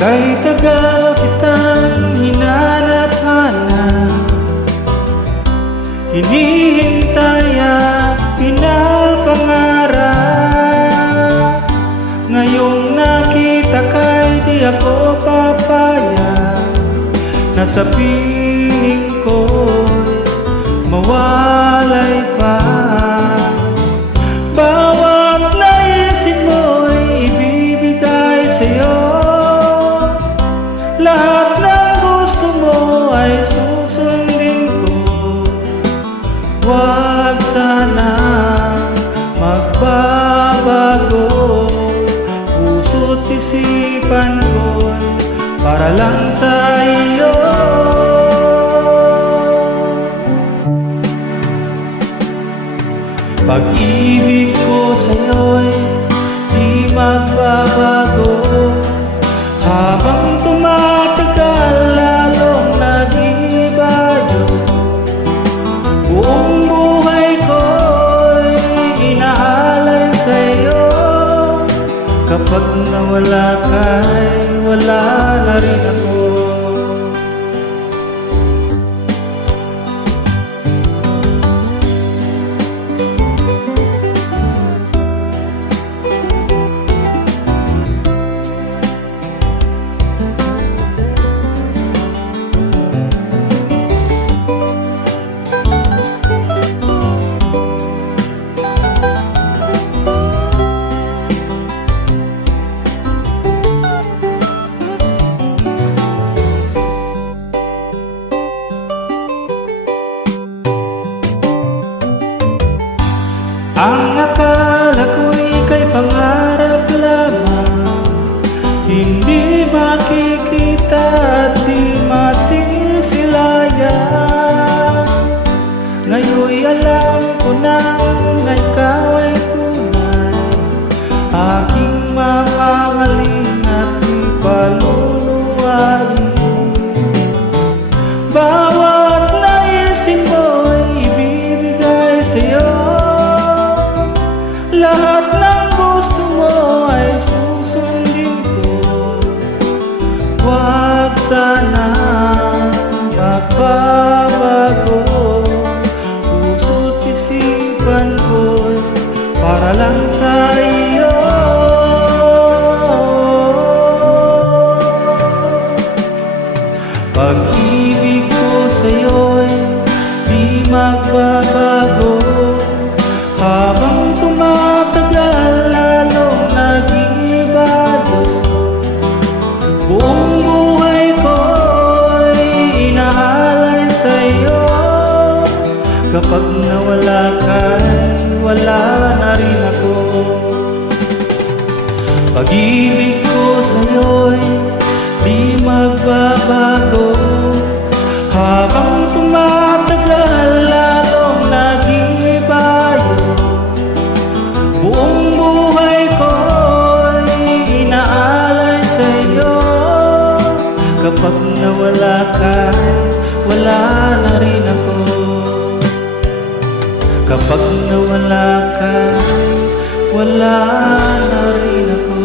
Kay tagal kitang hinanap-hanap, hinihintay at pinapangarap. Ngayong nakita kay di ako papayag na sa piling ko mawalay pa. Bawat naisin mo'y ibibigay sa'yo, lahat ng gusto mo ay susundin ko. Huwag sana magbabago, puso't isipan ko'y para lang sa iyo. Pag-ibig ko sa'yo'y di magbabago, habang tumatagal lalong nag-iibayo. Buong buhay ko'y inaalay sa'yo, kapag nawala ka'y wala na rin ako. Ang akala ko'y kay pangarap lamang, hindi makikita at di masisilayan. Ngayon'y alam ko na ikaw ay tunay, aking mamahalin at ipaluluwain. Bawat naisin mo'y ibibigay sa'yo, lahat ng gusto mo ay susundin ko. Huwag sana magbabago, puso't isipan ko'y para lang sa iyo. Pag-ibig ko sa'yo'y di magbabago, habang tumatagal lalong nag-iibago. Buong buhay ko'y inaalay sa'yo, kapag nawala ka'y wala na rin ako. Pag-ibig ko sa'yo'y di magbabago, habang tumatagal lalong nag-iibayo. Buong buhay ko'y inaalay sa'yo, kapag nawala ka'y wala na rin ako. Kapag nawala ka'y wala na rin ako.